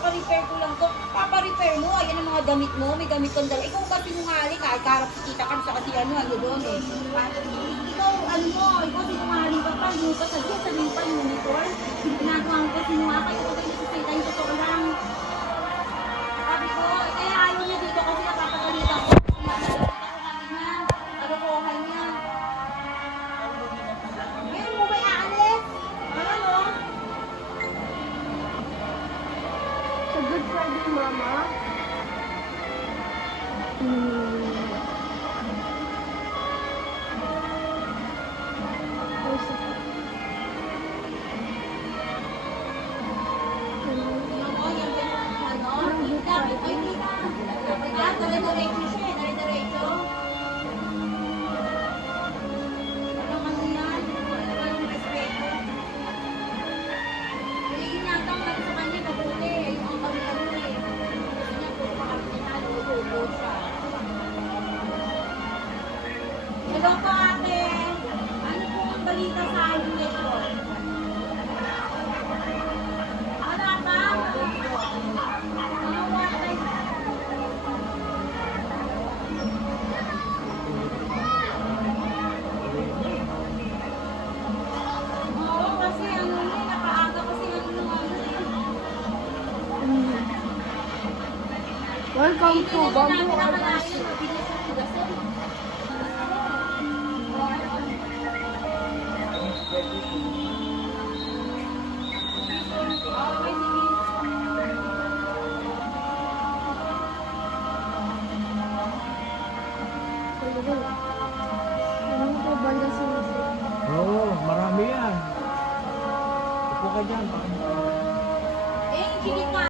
kaka-repair ko lang to. Kaka-repair mo, ayan ang mga damit mo, may damit kang dala. Ikaw ba sinungaling? Kahit karap si kita ka sa kasi ano doon eh. Ikaw, ano mo, ikaw sinungaling ka pa, yung sabihin pa yung monitor. Ginagawa mo pa sinungaling, ikaw ba nagsasalita yung totoo lang. Sabi ko, kaya ayaw niya dito kasi napapagalitan ko. Good Friday, Mama. Hello po ate. Ano po ang balita sa amin nito? Wala pa? Oo, kasi ano yun, napaaga kasi ano yung ano eh. Welcome to Bamboo Armas. Oo, marami yan. Upo ka dyan. Eh, hindi pa.